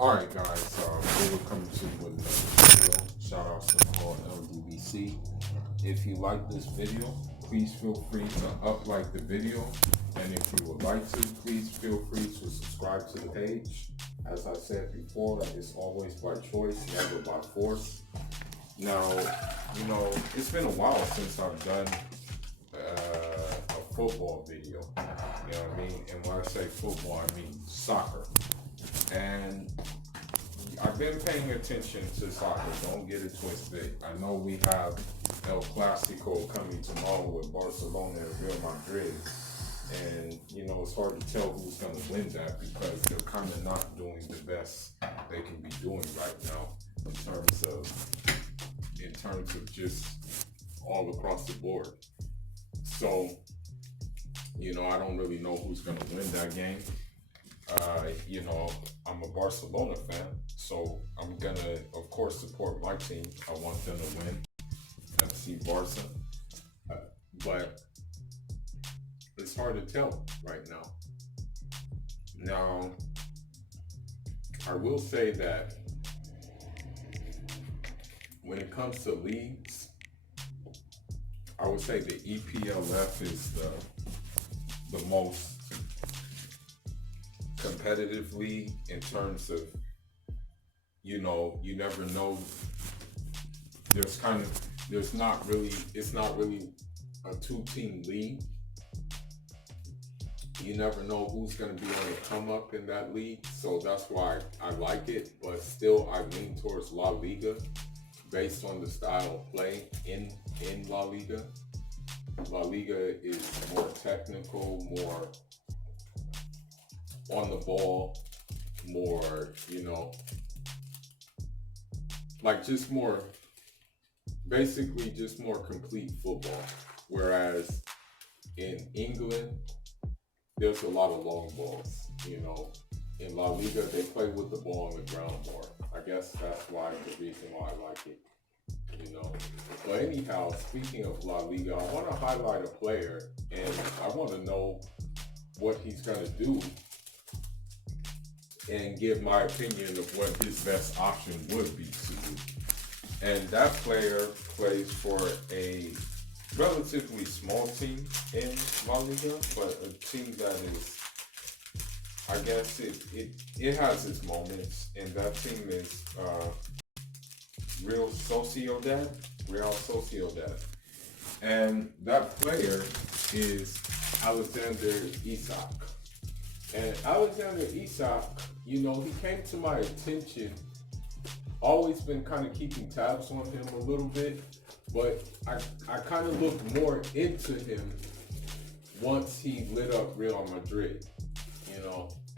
Alright guys, we will come to you with another video. Shout out to the whole LDBC. If you like this video, please feel free to like the video. And if you would like to, please feel free to subscribe to the page. As I said before, it's always by choice, never by force. Now, it's been a while since I've done a football video. You know what I mean? And when I say football, I mean soccer. And I've been paying attention to soccer, don't get it twisted. I know we have El Clasico coming tomorrow with Barcelona and Real Madrid. And, it's hard to tell who's going to win that because they're kind of not doing the best they can be doing right now in terms of just all across the board. So, I don't really know who's going to win that game. I'm a Barcelona fan, so I'm gonna, of course, support my team. I want them to win, FC Barca. But it's hard to tell right now. Now, I will say that when it comes to leagues, I would say the EPLF is the most competitive league in terms of, you never know. It's not really a two-team league. You never know who's going to be on the come up in that league. So that's why I like it. But still, I lean towards La Liga based on the style of play in La Liga. La Liga is more technical, more on the ball, more, basically just more complete football. Whereas in England, there's a lot of long balls, In La Liga, they play with the ball on the ground more. I guess that's the reason why I like it, But anyhow, speaking of La Liga, I want to highlight a player, and I want to know what he's going to do and give my opinion of what his best option would be to do. And that player plays for a relatively small team in La Liga, but a team that is, I guess it has its moments, and that team is Real Sociedad. And that player is Alexander Isak. And Alexander Isak, he came to my attention. Always been kind of keeping tabs on him a little bit, but I kind of looked more into him once he lit up Real Madrid,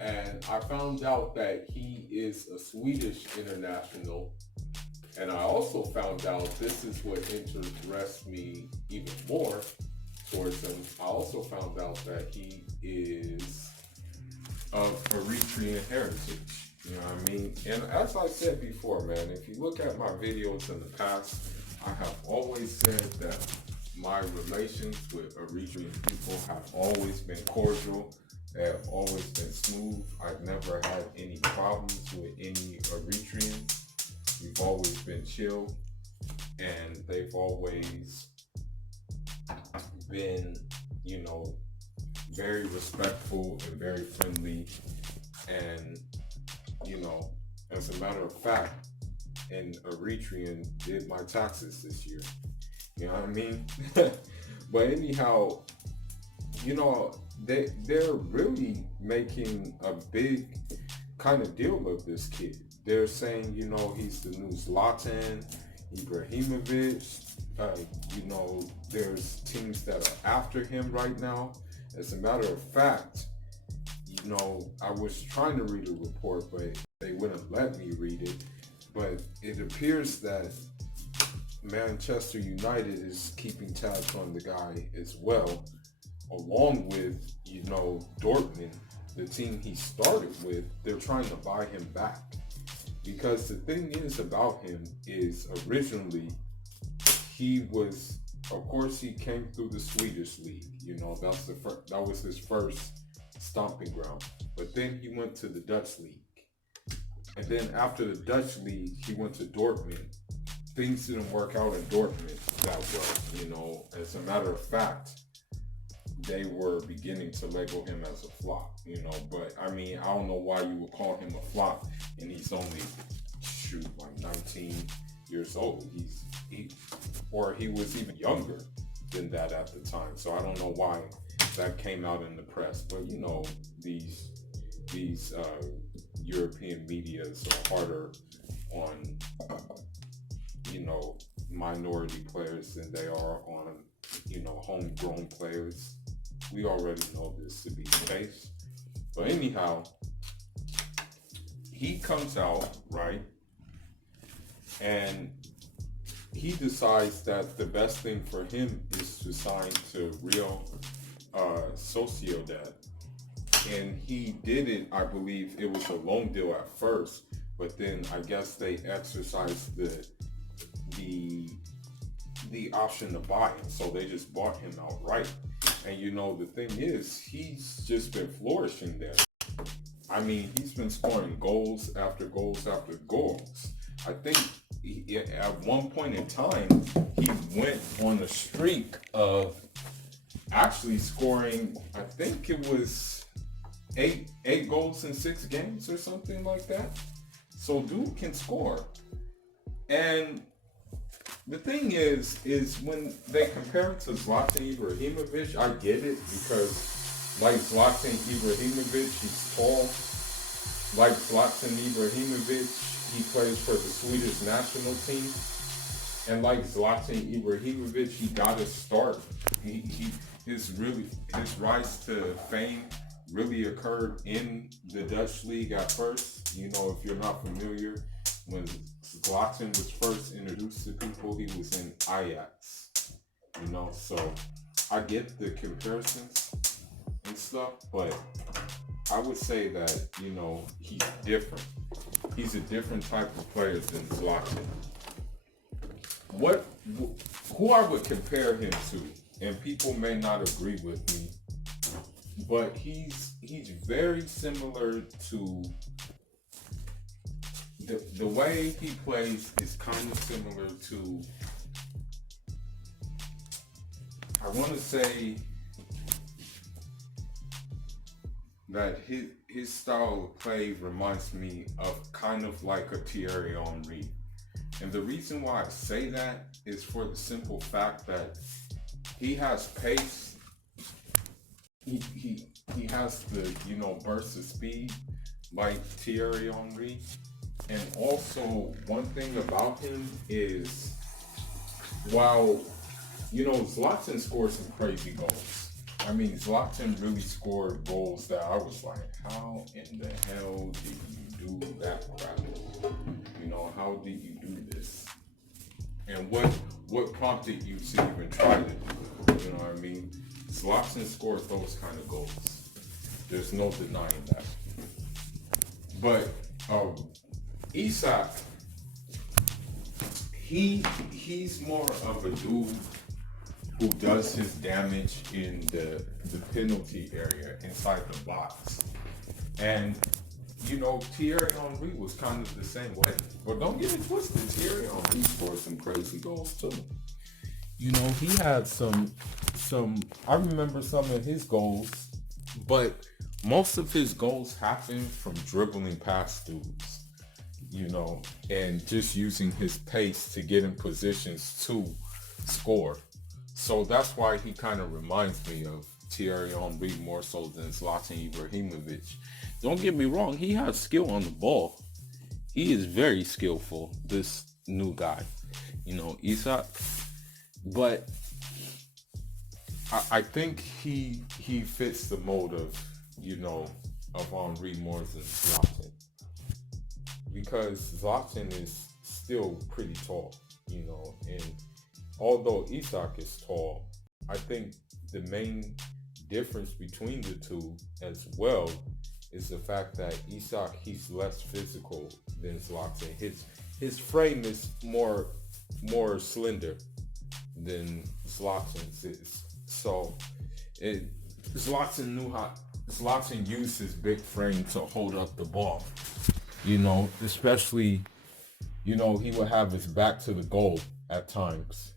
and I found out that he is a Swedish international. And I also found out, this is what interests me even more towards him, I also found out that he is of Eritrean heritage. You know what I mean? And as I said before, man, if you look at my videos in the past, I have always said that my relations with Eritrean people have always been cordial. They have always been smooth. I've never had any problems with any Eritreans. We've always been chill, and they've always been, very respectful and very friendly. And, as a matter of fact, an Eritrean did my taxes this year. You know what I mean? But anyhow, they're really making a big kind of deal of this kid. They're saying, he's the new Zlatan Ibrahimovic. There's teams that are after him right now. As a matter of fact, I was trying to read a report, but they wouldn't let me read it. But it appears that Manchester United is keeping tabs on the guy as well, along with, Dortmund, the team he started with. They're trying to buy him back. Because the thing is about him is, originally, he was, of course, he came through the Swedish league. That was his first stomping ground. But then he went to the Dutch league. And then after the Dutch league, he went to Dortmund. Things didn't work out in Dortmund that well. As a matter of fact, they were beginning to label him as a flop. But I mean, I don't know why you would call him a flop, and he's only like 19 years old. He was even younger than that at the time. So I don't know why that came out in the press. But these European medias are harder on minority players than they are on homegrown players. We already know this to be the case. But anyhow, he comes out, right? And he decides that the best thing for him is to sign to Real Sociedad. And he did it, I believe it was a loan deal at first, but then I guess they exercised the option to buy him, so they just bought him outright. And the thing is, he's just been flourishing there. I mean, he's been scoring goals after goals after goals. I think at one point in time, he went on a streak of actually scoring, I think it was eight goals in 6 games or something like that. So dude can score. And the thing is when they compare it to Zlatan Ibrahimovic, I get it, because like Zlatan Ibrahimovic, he's tall. Like Zlatan Ibrahimovic, he plays for the Swedish national team. And like Zlatan Ibrahimovic, he got his start. His rise to fame really occurred in the Dutch league at first. If you're not familiar, when Zlatan was first introduced to people, he was in Ajax. So I get the comparisons and stuff, but I would say that, he's different. He's a different type of player than Zlatan. Who I would compare him to, and people may not agree with me, but he's very similar to the way he plays is kind of similar to, I want to say that his style of play reminds me of kind of like a Thierry Henry. And the reason why I say that is for the simple fact that he has pace. He has the burst of speed like Thierry Henry. And also one thing about him is, while Zlatan scored some crazy goals. I mean, Zlatan really scored goals that I was like, how in the hell did you do that crap? How did you do this? And what prompted you to even try to do it? You know what I mean? Zlatan scored those kind of goals. There's no denying that. But Isak, he's more of a dude who does his damage in the penalty area inside the box. And Thierry Henry was kind of the same way. But don't get it twisted, Thierry Henry scored some crazy goals too. He had some I remember some of his goals, but most of his goals happened from dribbling past dudes. And just using his pace to get in positions to score. So that's why he kind of reminds me of Thierry Henry more so than Zlatan Ibrahimovic. Don't get me wrong, he has skill on the ball. He is very skillful, this new guy, Isak. But I think he fits the mold of Henry more than Zlatan. Because Zlatan is still pretty tall, and although Isak is tall, I think the main difference between the two as well is the fact that Isak, he's less physical than Zlatan. His frame is more slender than Zlatan's is. So Zlatan used his big frame to hold up the ball. Especially, he would have his back to the goal at times.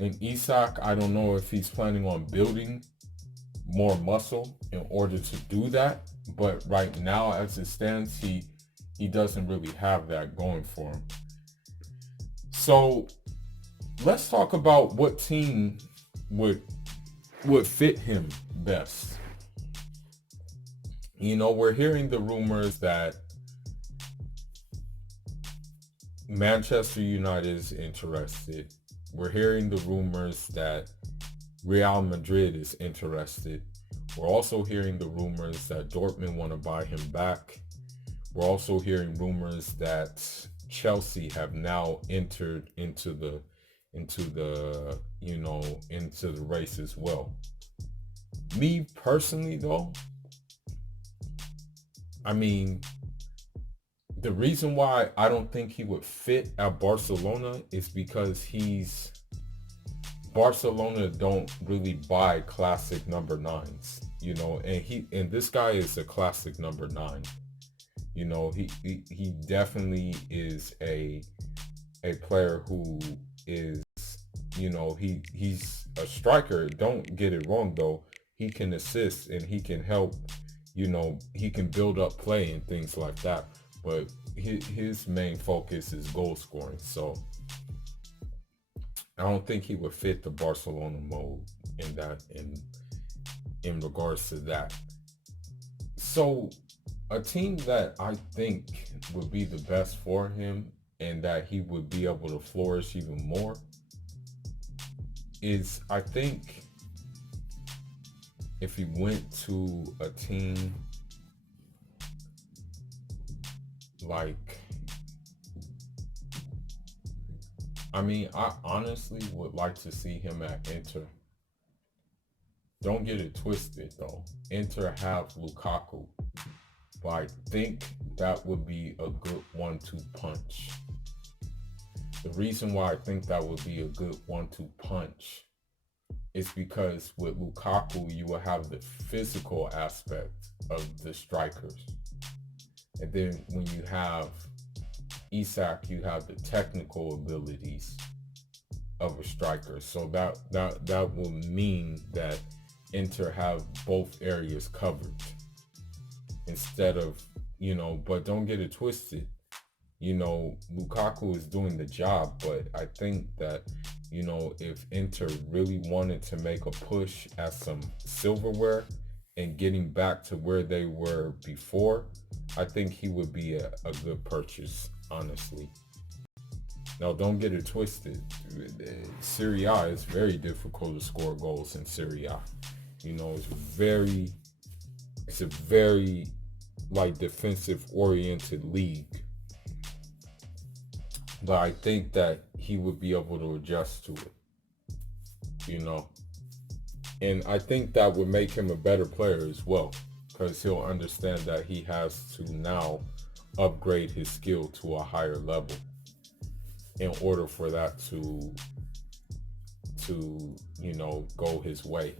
And Isak, I don't know if he's planning on building more muscle in order to do that. But right now, as it stands, he doesn't really have that going for him. So let's talk about what team would fit him best. We're hearing the rumors that Manchester United is interested. We're hearing the rumors that Real Madrid is interested. We're also hearing the rumors that Dortmund want to buy him back. We're also hearing rumors that Chelsea have now entered into the race as well. Me personally, though, I mean, the reason why I don't think he would fit at Barcelona is because Barcelona don't really buy classic number 9s, and this guy is a classic number 9. He definitely is a player who is, he's a striker. Don't get it wrong though. He can assist and he can help, he can build up play and things like that. But his main focus is goal scoring. So I don't think he would fit the Barcelona mold in regards to that. So a team that I think would be the best for him and that he would be able to flourish even more is, I think, if he went to a team like, I honestly would like to see him at Inter. Don't get it twisted though. Inter have Lukaku, but I think that would be a good 1-2 punch. The reason why I think that would be a good 1-2 punch is because with Lukaku, you will have the physical aspect of the strikers. And then when you have Isak, you have the technical abilities of a striker. So that will mean that Inter have both areas covered. Instead of, but don't get it twisted. Lukaku is doing the job, but I think that, if Inter really wanted to make a push at some silverware and getting back to where they were before, I think he would be a good purchase, honestly. Now, don't get it twisted. Serie A is very difficult to score goals in Serie A. It's a very defensive oriented league. But I think that he would be able to adjust to it, And I think that would make him a better player as well, because he'll understand that he has to now upgrade his skill to a higher level in order for that to go his way.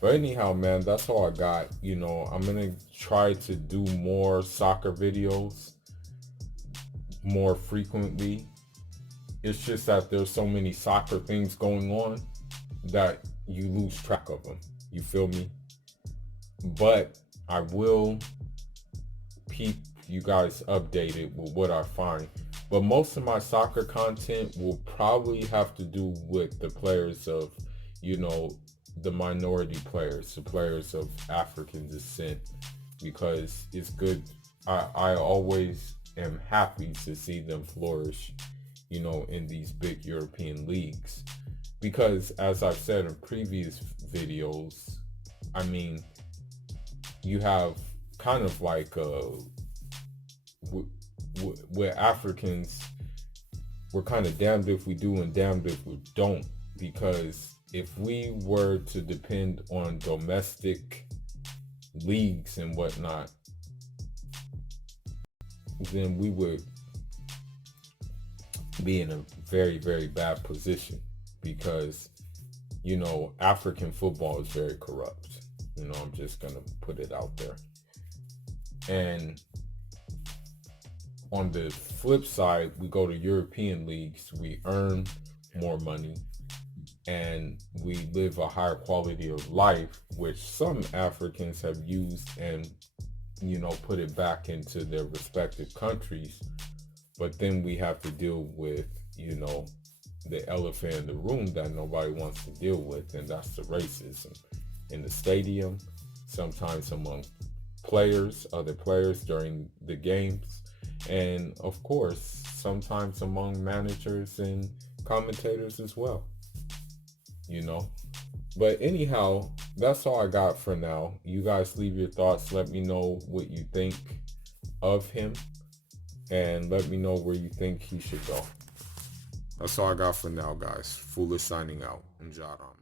But anyhow, man, that's all I got. I'm going to try to do more soccer videos more frequently. It's just that there's so many soccer things going on that you lose track of them. You feel me? But I will keep you guys updated with what I find. But most of my soccer content will probably have to do with the players of, the minority players, the players of African descent, because it's good. I always am happy to see them flourish, in these big European leagues. Because as I've said in previous videos, you have kind of like with Africans, we're kind of damned if we do and damned if we don't. Because if we were to depend on domestic leagues and whatnot, then we would be in a very, very bad position, because, African football is very corrupt. I'm just going to put it out there. And on the flip side, we go to European leagues, we earn more money, and we live a higher quality of life, which some Africans have used and put it back into their respective countries. But then we have to deal with the elephant in the room that nobody wants to deal with, and that's the racism in the stadium, sometimes among other players during the games, and of course sometimes among managers and commentators as well. you know but anyhow, that's all I got for now. You guys leave your thoughts, let me know what you think of him, and let me know where you think he should go. That's all I got for now, guys. Foolish signing out. Njadam.